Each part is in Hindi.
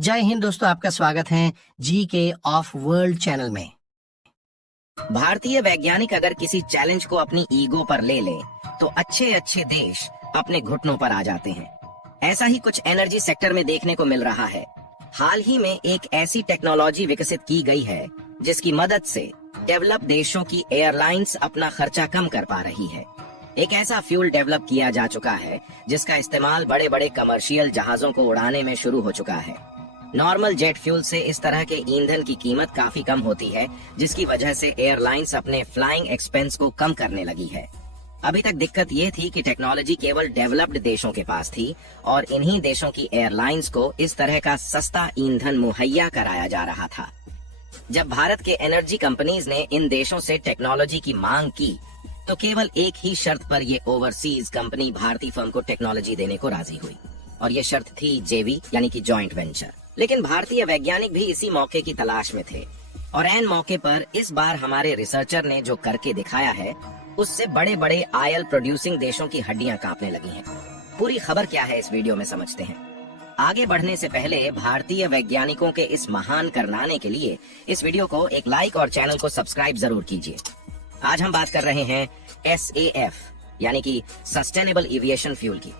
जय हिंद दोस्तों, आपका स्वागत है जी के ऑफ वर्ल्ड चैनल में। भारतीय वैज्ञानिक अगर किसी चैलेंज को अपनी ईगो पर ले ले तो अच्छे अच्छे देश अपने घुटनों पर आ जाते हैं। ऐसा ही कुछ एनर्जी सेक्टर में देखने को मिल रहा है। हाल ही में एक ऐसी टेक्नोलॉजी विकसित की गई है जिसकी मदद से डेवलप देशों की एयरलाइंस अपना खर्चा कम कर पा रही है। एक ऐसा फ्यूल डेवलप किया जा चुका है जिसका इस्तेमाल बड़े बड़े कमर्शियल जहाजों को उड़ाने में शुरू हो चुका है। नॉर्मल जेट फ्यूल से इस तरह के ईंधन की कीमत काफी कम होती है, जिसकी वजह से एयरलाइंस अपने फ्लाइंग एक्सपेंस को कम करने लगी है। अभी तक दिक्कत ये थी कि टेक्नोलॉजी केवल डेवलप्ड देशों के पास थी और इन्हीं देशों की एयरलाइंस को इस तरह का सस्ता ईंधन मुहैया कराया जा रहा था। जब भारत के एनर्जी कंपनीज ने इन देशों से टेक्नोलॉजी की मांग की तो केवल एक ही शर्त पर ये ओवरसीज कंपनी भारतीय फर्म को टेक्नोलॉजी देने को राजी हुई, और ये शर्त थी जेवी यानी कि जॉइंट वेंचर। लेकिन भारतीय वैज्ञानिक भी इसी मौके की तलाश में थे और ऐन मौके पर इस बार हमारे रिसर्चर ने जो करके दिखाया है उससे बड़े बड़े ऑयल प्रोड्यूसिंग देशों की हड्डियां कांपने लगी हैं। पूरी खबर क्या है इस वीडियो में समझते हैं। आगे बढ़ने से पहले भारतीय वैज्ञानिकों के इस महान कारनामे के लिए इस वीडियो को एक लाइक और चैनल को सब्सक्राइब जरूर कीजिए। आज हम बात कर रहे हैं SAF यानी कि सस्टेनेबल एविएशन फ्यूल की।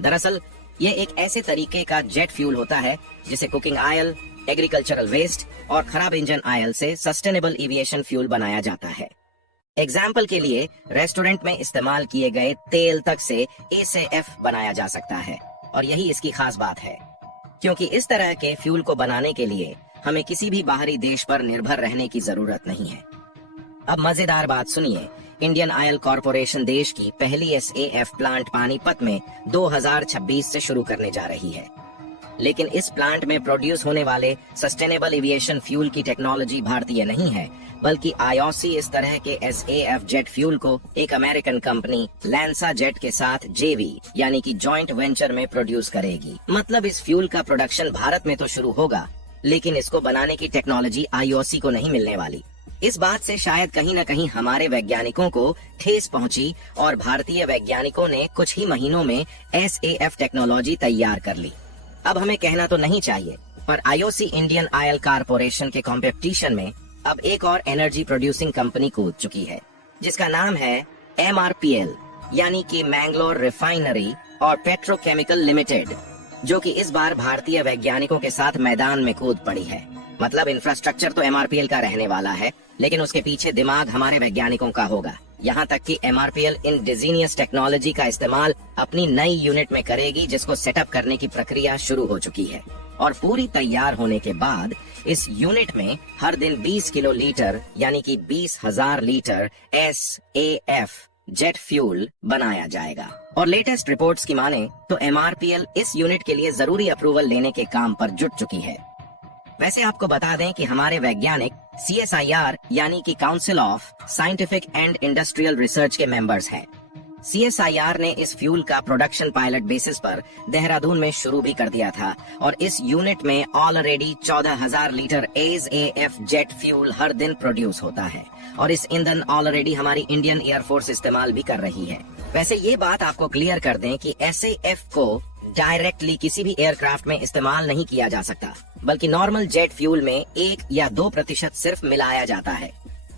दरअसल ये एक ऐसे तरीके का जेट फ्यूल होता है जिसे कुकिंग ऑयल, एग्रीकल्चरल वेस्ट और खराब इंजन ऑयल से सस्टेनेबल एविएशन फ्यूल बनाया जाता है। एग्जाम्पल के लिए रेस्टोरेंट में इस्तेमाल किए गए तेल तक से SAF बनाया जा सकता है, और यही इसकी खास बात है क्योंकि इस तरह के फ्यूल को बनाने के लिए हमें किसी भी बाहरी देश पर निर्भर रहने की जरूरत नहीं है। अब मजेदार बात सुनिए। इंडियन ऑयल कॉरपोरेशन देश की पहली SAF प्लांट पानीपत में 2026 से शुरू करने जा रही है। लेकिन इस प्लांट में प्रोड्यूस होने वाले सस्टेनेबल एविएशन फ्यूल की टेक्नोलॉजी भारतीय नहीं है, बल्कि IOC इस तरह के SAF जेट फ्यूल को एक अमेरिकन कंपनी लैंसा जेट के साथ JV यानी कि जॉइंट वेंचर में प्रोड्यूस करेगी। मतलब इस फ्यूल का प्रोडक्शन भारत में तो शुरू होगा, लेकिन इसको बनाने की टेक्नोलॉजी IOC को नहीं मिलने वाली। इस बात से शायद कहीं न कहीं हमारे वैज्ञानिकों को ठेस पहुंची और भारतीय वैज्ञानिकों ने कुछ ही महीनों में SAF टेक्नोलॉजी तैयार कर ली। अब हमें कहना तो नहीं चाहिए, पर IOC इंडियन ऑयल कॉरपोरेशन के कंपटीशन में अब एक और एनर्जी प्रोड्यूसिंग कंपनी कूद चुकी है जिसका नाम है MRPL यानी कि मैंगलोर रिफाइनरी और पेट्रोकेमिकल लिमिटेड, जो कि इस बार भारतीय वैज्ञानिकों के साथ मैदान में कूद पड़ी है। मतलब इंफ्रास्ट्रक्चर तो MRPL का रहने वाला है, लेकिन उसके पीछे दिमाग हमारे वैज्ञानिकों का होगा। यहाँ तक कि MRPL इंडिजीनियस टेक्नोलॉजी का इस्तेमाल अपनी नई यूनिट में करेगी, जिसको सेटअप करने की प्रक्रिया शुरू हो चुकी है। और पूरी तैयार होने के बाद इस यूनिट में हर दिन 20 किलो लीटर यानी कि 20,000 लीटर SAF जेट फ्यूल बनाया जाएगा। और लेटेस्ट रिपोर्ट्स की माने तो MRPL इस यूनिट के लिए जरूरी अप्रूवल लेने के काम पर जुट चुकी है। वैसे आपको बता दें कि हमारे वैज्ञानिक CSIR यानी कि council of scientific and industrial research के मेंबर्स हैं। CSIR ने इस फ्यूल का प्रोडक्शन पायलट बेसिस पर देहरादून में शुरू भी कर दिया था, और इस यूनिट में already 14,000 litre SAF jet fuel हर दिन प्रोड्यूस होता है, और इस ईंधन ऑलरेडी हमारी इंडियन एयरफोर्स इस्तेमाल भी कर रही है। वैसे ये बात आपको क्लियर कर दें कि SAF को डायरेक्टली किसी भी एयरक्राफ्ट में इस्तेमाल नहीं किया जा सकता, बल्कि नॉर्मल जेट फ्यूल में 1 या 2% सिर्फ मिलाया जाता है।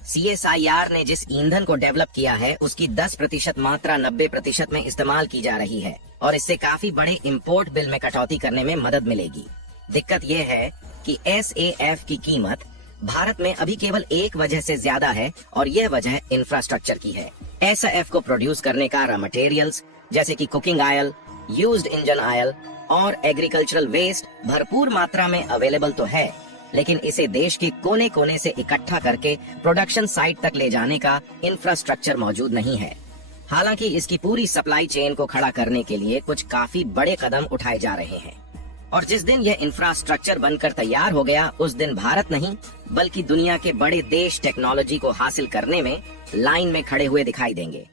CSIR ने जिस ईंधन को डेवलप किया है उसकी 10% मात्रा 90% में इस्तेमाल की जा रही है, और इससे काफी बड़े इंपोर्ट बिल में कटौती करने में मदद मिलेगी। दिक्कत यह है कि SAF की कीमत भारत में अभी केवल एक वजह से ज्यादा है, और यह वजह इंफ्रास्ट्रक्चर की है। SAF को प्रोड्यूस करने का रॉ मटेरियल्स जैसे कि cooking oil, used engine oil और एग्रीकल्चरल वेस्ट भरपूर मात्रा में अवेलेबल तो है, लेकिन इसे देश के कोने कोने से इकट्ठा करके प्रोडक्शन साइट तक ले जाने का इंफ्रास्ट्रक्चर मौजूद नहीं है। हालांकि इसकी पूरी सप्लाई चेन को खड़ा करने के लिए कुछ काफी बड़े कदम उठाए जा रहे हैं, और जिस दिन यह इंफ्रास्ट्रक्चर बनकर तैयार हो गया उस दिन भारत नहीं बल्कि दुनिया के बड़े देश टेक्नोलॉजी को हासिल करने में लाइन में खड़े हुए दिखाई देंगे।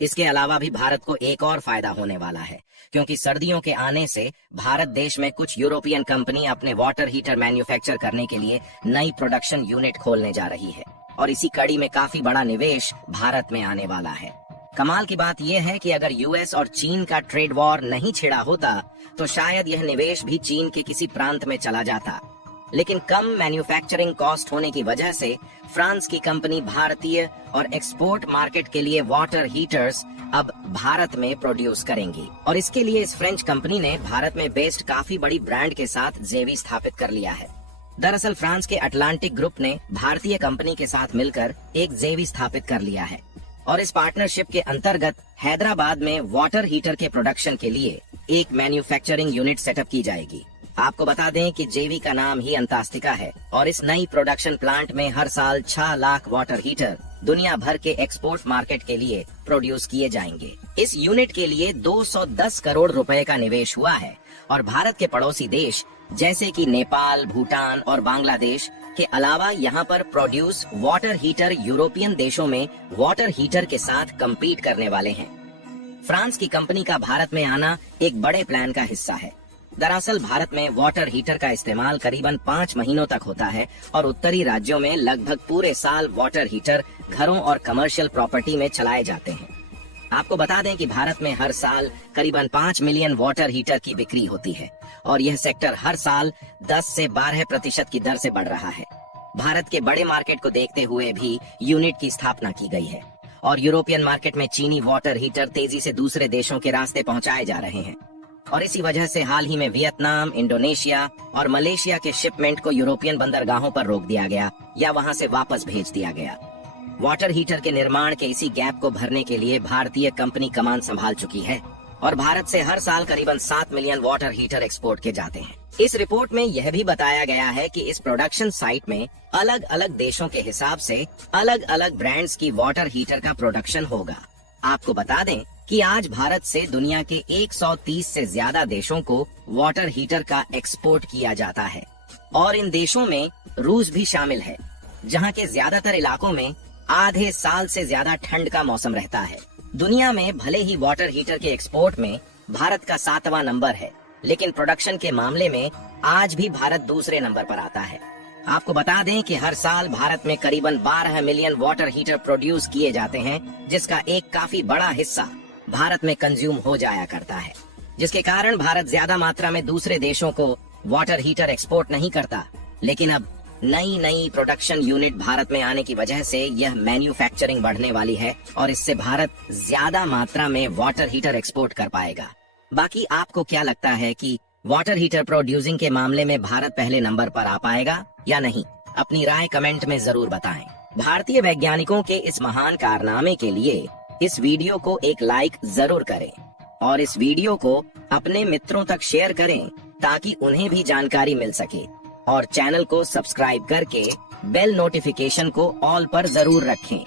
इसके अलावा भी भारत को एक और फायदा होने वाला है, क्योंकि सर्दियों के आने से भारत देश में कुछ यूरोपियन कंपनी अपने वाटर हीटर मैन्युफैक्चर करने के लिए नई प्रोडक्शन यूनिट खोलने जा रही है, और इसी कड़ी में काफी बड़ा निवेश भारत में आने वाला है। कमाल की बात यह है कि अगर यूएस और चीन का ट्रेड वॉर नहीं छिड़ा होता तो शायद यह निवेश भी चीन के किसी प्रांत में चला जाता, लेकिन कम मैन्युफैक्चरिंग कॉस्ट होने की वजह से फ्रांस की कंपनी भारतीय और एक्सपोर्ट मार्केट के लिए वाटर हीटर्स अब भारत में प्रोड्यूस करेंगी। और इसके लिए इस फ्रेंच कंपनी ने भारत में बेस्ड काफी बड़ी ब्रांड के साथ जेवी स्थापित कर लिया है। दरअसल फ्रांस के अटलांटिक ग्रुप ने भारतीय कंपनी के साथ मिलकर एक जेवी स्थापित कर लिया है और इस पार्टनरशिप के अंतर्गत हैदराबाद में वाटर हीटर के प्रोडक्शन के लिए एक मैन्युफैक्चरिंग यूनिट सेटअप की जाएगी। आपको बता दें कि जेवी का नाम ही अंतास्तिका है और इस नई प्रोडक्शन प्लांट में हर साल 6 लाख वाटर हीटर दुनिया भर के एक्सपोर्ट मार्केट के लिए प्रोड्यूस किए जाएंगे। इस यूनिट के लिए 210 करोड़ रुपए का निवेश हुआ है और भारत के पड़ोसी देश जैसे कि नेपाल, भूटान और बांग्लादेश के अलावा यहाँ पर प्रोड्यूस वाटर हीटर यूरोपियन देशों में वाटर हीटर के साथ कम्पीट करने वाले हैं। फ्रांस की कंपनी का भारत में आना एक बड़े प्लान का हिस्सा है। दरअसल भारत में वाटर हीटर का इस्तेमाल करीबन 5 महीनों तक होता है और उत्तरी राज्यों में लगभग पूरे साल वाटर हीटर घरों और कमर्शियल प्रॉपर्टी में चलाए जाते हैं। आपको बता दें कि भारत में हर साल करीबन 5 मिलियन वाटर हीटर की बिक्री होती है और यह सेक्टर हर साल 10 से 12% की दर से बढ़ रहा है। भारत के बड़े मार्केट को देखते हुए भी यूनिट की स्थापना की गई है और यूरोपियन मार्केट में चीनी वाटर हीटर तेजी से दूसरे देशों के रास्ते पहुंचाए जा रहे हैं और इसी वजह से हाल ही में वियतनाम, इंडोनेशिया और मलेशिया के शिपमेंट को यूरोपियन बंदरगाहों पर रोक दिया गया या वहां से वापस भेज दिया गया। वाटर हीटर के निर्माण के इसी गैप को भरने के लिए भारतीय कंपनी कमान संभाल चुकी है और भारत से हर साल करीबन 7 मिलियन वाटर हीटर एक्सपोर्ट के जाते हैं। इस रिपोर्ट में यह भी बताया गया है कि इस प्रोडक्शन साइट में अलग अलग देशों के हिसाब से अलग अलग ब्रांड्स की वाटर हीटर का प्रोडक्शन होगा। आपको बता दें कि आज भारत से दुनिया के 130 से ज्यादा देशों को वाटर हीटर का एक्सपोर्ट किया जाता है और इन देशों में रूस भी शामिल है, जहां के ज्यादातर इलाकों में आधे साल से ज्यादा ठंड का मौसम रहता है। दुनिया में भले ही वाटर हीटर के एक्सपोर्ट में भारत का 7वां नंबर है, लेकिन प्रोडक्शन के मामले में आज भी भारत दूसरे नंबर पर आता है। आपको बता दें कि हर साल भारत में करीबन 12 मिलियन वाटर हीटर प्रोड्यूस किए जाते हैं, जिसका एक काफी बड़ा हिस्सा भारत में कंज्यूम हो जाया करता है, जिसके कारण भारत ज्यादा मात्रा में दूसरे देशों को वाटर हीटर एक्सपोर्ट नहीं करता। लेकिन अब नई प्रोडक्शन यूनिट भारत में आने की वजह से यह मैन्युफैक्चरिंग बढ़ने वाली है और इससे भारत ज्यादा मात्रा में वाटर हीटर एक्सपोर्ट कर पाएगा। बाकी आपको क्या लगता है कि वाटर हीटर प्रोड्यूसिंग के मामले में भारत पहले नंबर पर आ पाएगा या नहीं? अपनी राय कमेंट में जरूर बताएं। भारतीय वैज्ञानिकों के इस महान कारनामे के लिए इस वीडियो को एक लाइक जरूर करें और इस वीडियो को अपने मित्रों तक शेयर करें ताकि उन्हें भी जानकारी मिल सके और चैनल को सब्सक्राइब करके बेल नोटिफिकेशन को ऑल पर जरूर रखें।